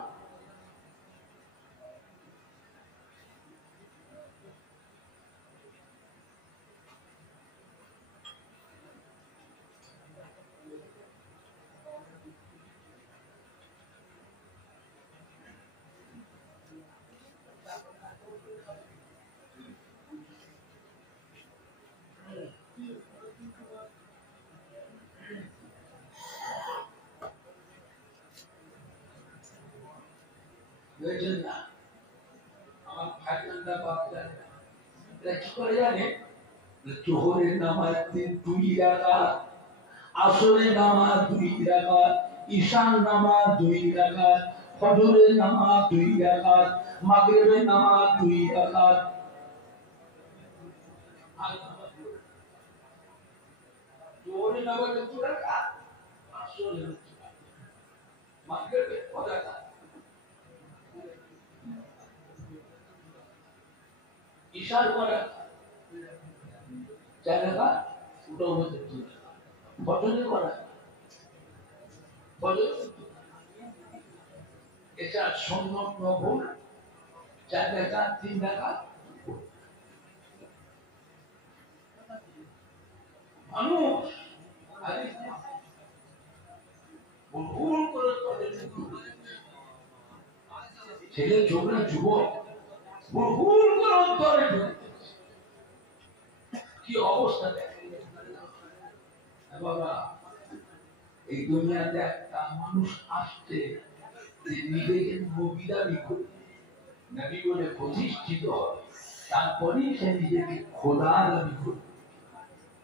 আমার ভাইজানরা বাপজান এরা কি করে জানে? জোহরের নামাজ 2 রাকাত, আসরের নামাজ 2 রাকাত, ঈশার নামাজ 2 রাকাত, ফজরের নামাজ 2 রাকাত, মাগরিবের নামাজ 2 রাকাত। জোহরের নামাজ 2 রাকাত, আসরের 2 রাকাত, মাগরিবের 2 রাকাত, ঈশার 2 রাকাত, 4 রাকাত, ওটাও হচ্ছে 2 রাকাত। ফজরের 2 রাকাত, ফজর এটা সুন্নত নফল 4 রাকাত, 3 রাকাত। মানুষ ভুল করে ছেলে ছোকরা যুবক ভুল করে অন্তরে কি অবস্থা দেখে বাবা। এই দুনিয়াতে একটা মানুষ আসছে যে নিজেকে নবী দাবি করে, নবী বলে প্রতিষ্ঠিত হয়, তারপরেই সে নিজেকে খোদা দাবি করে।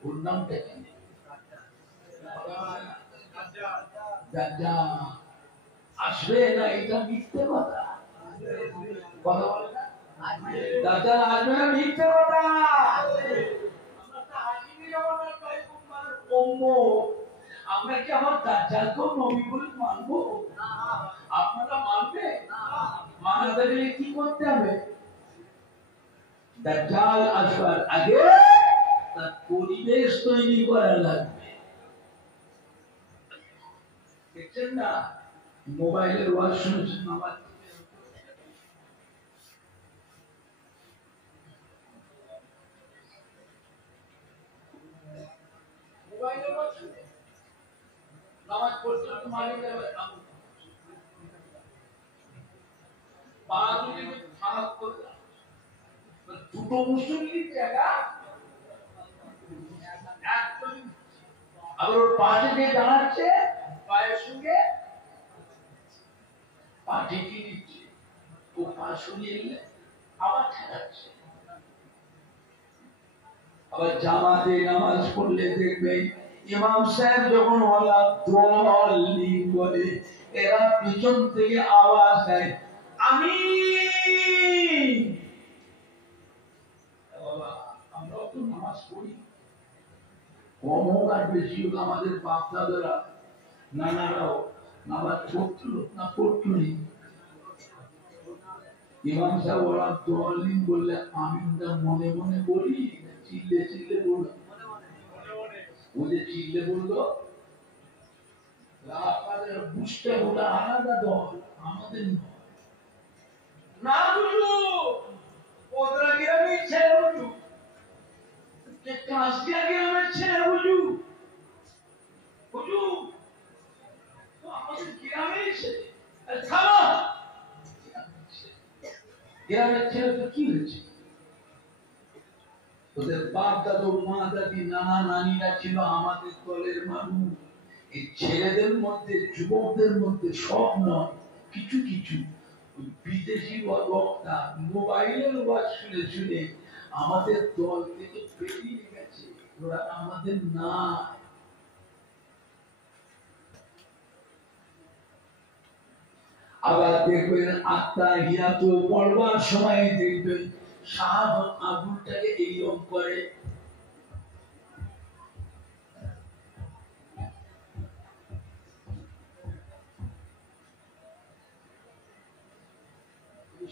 ওর নামটা কি? দাজ্জাল আসবে না, এটা মিথ্যে কথা। কথা বলে না, দাজ্জাল আসবে না, মিথ্যে কথা। আমরা কি আমার দাজ্জালকেও নবী বলে মানবো? আপনারা মানবে? মানাতে গেলে কি করতে হবে? দাজ্জাল আসবার আগে তার পরিবেশ তৈরি করা লাগবে। দেখছেন না মোবাইলের ওয়াজ শুনছেন আমার মোবাইলের ওয়াজ শুনে নামাজ পড়তে মারি যাবে বাজুকে খারাপ করে দুটো মুসল্লির জায়গা একদম। আবার ওর পাশে যে দাঁড়াচ্ছে পায়ের সঙ্গে পা ঢেকে দিচ্ছে, ও পা সরিয়ে নিলে আবার ঠেকাচ্ছে। আবার জামাতে নামাজ পড়লে দেখবেন ইমাম সাহেব যখন ওয়ালা দোয়ালি বলে, এরা পিছন থেকে আওয়াজ দেয় আমিন। বাবা আমরাও তো নামাজ পড়ি, কম হোক আর বেশি হোক, আমাদের বাপ দাদারা নানারাও নামাজ পড়ছিল না পড়তনি। ইমাম সাহেব ওরা দোয়ালি বললে আমিনটা মনে মনে বলি, চিল্লে চিল্লে বললো। ও যে চিল্লে বললো, আপনাদের বুঝতে ওটা আলাদা দল, আমাদের না বুঝলো। ওদের গ্রামের ছেলে বুঝু, কাশিয়া গ্রামের ছেলে বুঝু, বুঝু আমাদের গ্রামের ছেলে। গ্রামের ছেলে তো কি হয়েছে? ওদের বাপ দাদু মা দাদি নানা নানিরা ছিল আমাদের দলের মানুষ। এই ছেলেদের মধ্যে যুবকদের মধ্যে সব নয়, কিছু কিছু বিদেশি বক্তা মোবাইলের ওয়াজ শুনে শুনে আমাদের দল থেকে বেরিয়ে গেছে, ওরা আমাদের না। আবার দেখবেন আত্মাহিয়াত পড়বার সময় দেখবেন শাহাদত আগুনটাকে এইরকম করে,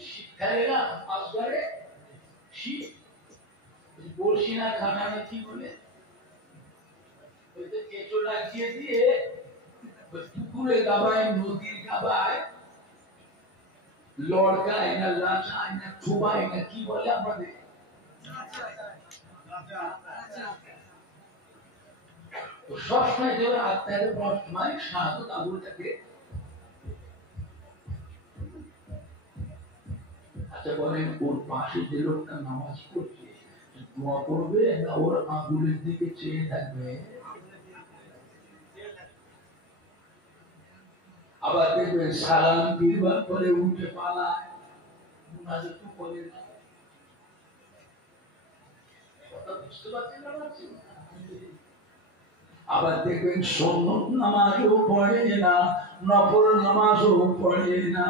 শিক্ষারেরা আসবারে শীত বলছি না খানানে কি বলে কেঁচো লাগিয়ে দিয়ে পুকুরে গাবায় নদীর গাবায় লড়কায় না লাচায় না ঠুবায় না কি বলে আমাদের সবসময় যেমন আত্মারে সময় শাহাদত আগুনটাকে। আচ্ছা বলেন ওর পাশে যে লোকটা নামাজ পড়ছে দোয়া পড়বে না ওর আগুনের দিকে চেয়ে থাকবে? আবার দেখবেন সালাম ফিরবার পরে উঠে পালায়, মুনাজাত তো করে না। কথা বুঝতে পারছেন না? আবার দেখবেন সুন্নত নামাজও পড়ে না, নফল নামাজও পড়ে না।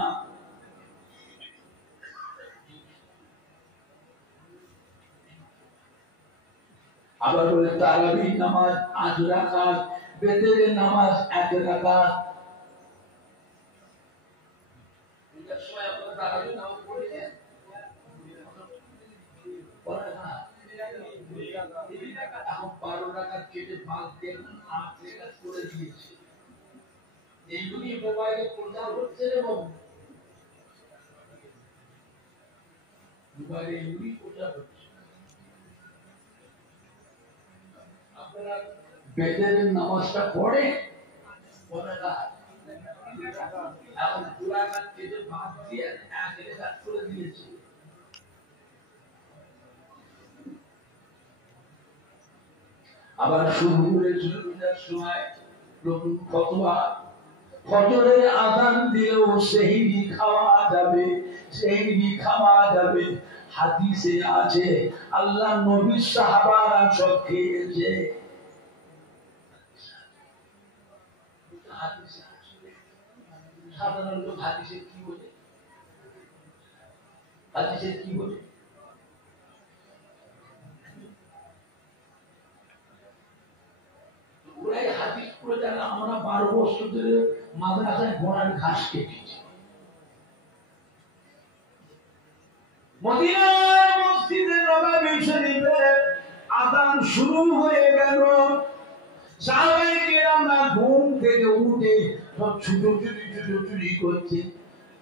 আবার বলে তারাবির নামাজ 8 রাকাত, বেতের নামাজ 1 রাকাত। এটার সময় আপনারা তারাবির নামাজ পড়েছেন? পড়ে না। এখন 12 রাকাত কেটে ভাগ দিয়ে 8 রাকাত করে দিয়েছে। এইগুলি মোবাইলে প্রচার হচ্ছে রে বাবু, মোবাইলে এইগুলি প্রচার হচ্ছে। আপনারা বেতের নামাজটা পড়ে পড়ে না, এখন 2 রাকাত কেটে ভাগ দিয়ে 1 রাকাত করে দিয়েছে। আবার শুরু করেছিল সময় নতুন ফতোয়া, ফজরের আযান দিলেও সেহরি খাওয়া যাবে, সেহরি খাওয়া যাবে। হাদিসে আছে আল্লাহ নবী সাহাবারা সব খেয়েছে। সাধারণ লোক হাদিসে কি বলে? হাদিসে কি বলে? ওরাই হাদিস পড়ে যারা আমরা 12 বছর ধরে মাদ্রাসায় ঘোড়ার ঘাস কেটেছি। মদিনার মসজিদে নববী শরীফে আযান শুরু হয়ে গেল। সাহাবায়ে কেরামরা ঘুম থেকে উঠে সব ছুটোছুটি করছে,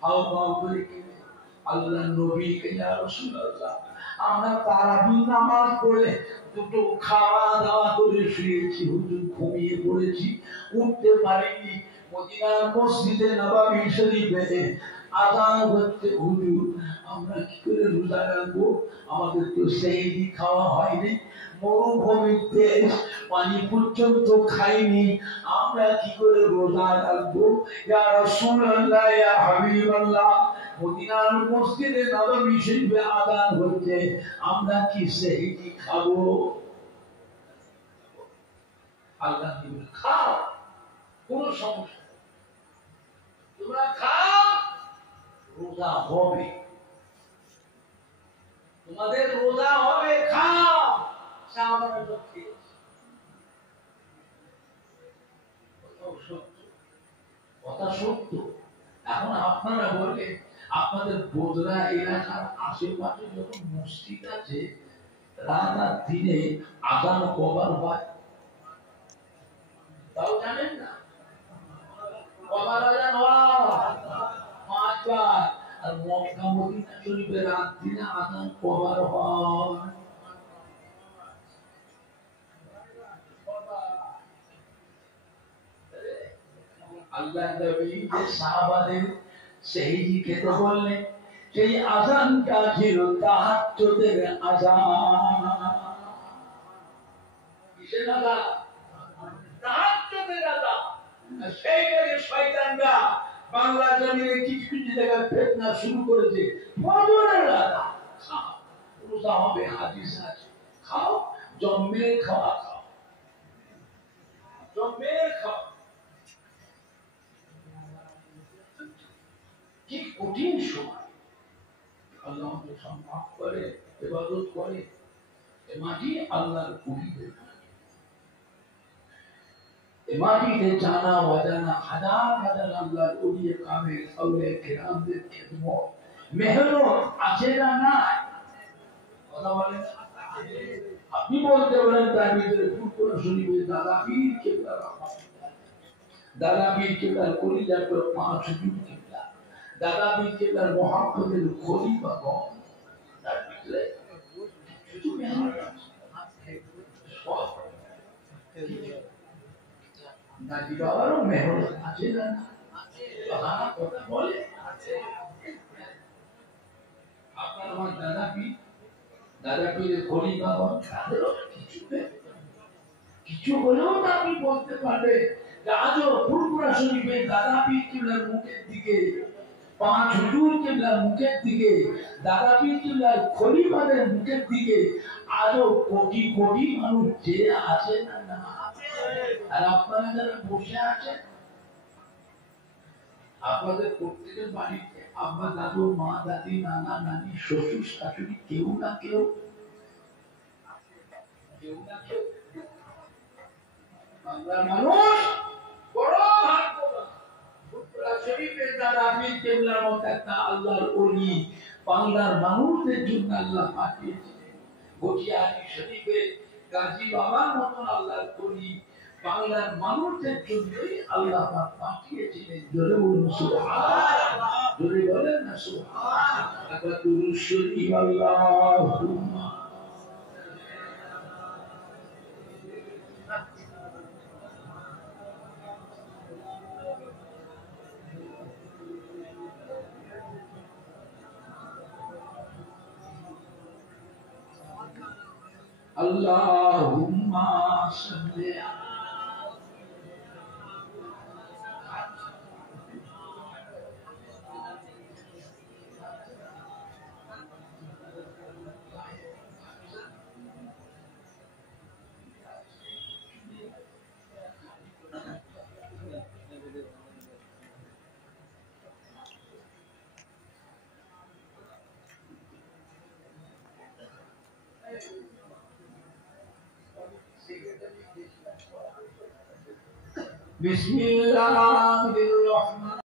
হাও হাও করে আল্লাহ নবীকে ইয়া রাসূলুল্লাহ আমরা তারাবি নামাজ পড়ে দুটো খাওয়া দাওয়া করে শুয়েছি, হুজুর ঘুমিয়ে পড়েছি, উঠতে পারিনি। মদিনার মসজিদে নববী শরীফে আযান হচ্ছে, হুজুর আমরা কি করে রোজা রাখবো? আমাদের তো সেহরি খাওয়া হয়নি, মরুভূমির দেশ, পানি পর্যন্ত খাইনি, আমরা কি করে রোজা রাখবো? ইয়া রাসূলুল্লাহ ইয়া হাবিবাল্লাহ, মদিনার মসজিদে নববী শরীফে আযান হচ্ছে, আমরা কি সেহরি খাবো? আল্লাহ কি বলে, খাও, কোনো সমস্যা নেই, তোমরা খাও, রোজা হবে, তোমাদের রোজা হবে, খাও। সাহাবারা সব খেয়েছে। কথা সত্য। এখন আপনারা বলে আপনাদের বোধরা এলাকার আশেপাশে যখন মসজিদ আছে, রাত আর দিনে আযান কবার হয় তাও জানেন না? কবার আযান হয়? 5 বার। আর মক্কা মদিনা শরীফে রাত দিনে আযান কবার হয়? আল্লাহ নবী যে সাহাবাদের সেহরি খেতে বললেন, সেই আযানটা ছিল তাহাজ্জুদের আযান। কিসের আদা? তাহাজ্জুদের আদা। সেইটাকে শয়তানরা বাংলা জমিনে কিছু কিছু জায়গায় ফিতনা শুরু করেছে। ফজরের আদা খাও, রোজা হবে, হাদিস আছে, খাও, জম্মের খাওয়া খাও, জম্মের খাও। কি কঠিন সময়। আল্লাহ আমাদের সব মাফ করে, ইবাদত করে। এ মাটি আল্লাহর কুলিদের মাটিতে জানা অজানা হাজার হাজার আল্লাহর ওলিয়ে কামেল আউলিয়া কিরামদের খিদমত মেহনত আছে না নাই? কথা বলেন। আপনি বলতে পারেন তার ভিতরে ফুটবল শরীফের দাদা পীর কেবলা রহমাতুল্লাহ, দাদা পীর কেবলার কলিজার পর 5 হুজুর কেবলা, দাদা পীর কেবলার মুহাম্মদের খলিফা গণ, তার ভিতরে কিছু মেহনত আছে। সব নাকি বাবারও মেহনত আছে না? বাবা কথা বলে আপনার আমার দাদা পীরের খলিফাগণ, তাদেরও কিছু হলেও তো আপনি বলতে পারবে যে আজও ফুরফুরা শরীফের দাদা পীর কিবলার মুখের দিকে, 5 হুজুর কিবলার মুখের দিকে, দাদা পীর কিবলার খলিফাদের মুখের দিকে আজও কোটি কোটি মানুষ যে আছে না না? আর আপনারা যারা বসে আছেন, আপনাদের প্রত্যেকের বাড়িতে আব্বা দাদু মা দাদি নানা নানি শ্বশুর শাশুড়ি কেউ না কেউ বাংলার মানুষ বড় ভাগ্যবান। ফুরফুরা শরীফের দাদা পীর কেবলার মতো একটা আল্লাহর ওলি বাংলার মানুষদের জন্য আল্লাহ পাঠিয়েছিলেন। গটিয়ারি শরীফের গাজী বাবার মতন আল্লাহর ওলি বাংলার মানুষদের জন্যই আল্লাহ পাঠিয়েছিলেন। জোরে বলুন সুবহানাল্লাহ, জোরে বলেন না সুবহানাল্লাহ। একবার দুরূদ শরীফ আল্লাহুম্মা আল্লাহুম্মা সাল্লি বিসমিল্লাহির রহমানির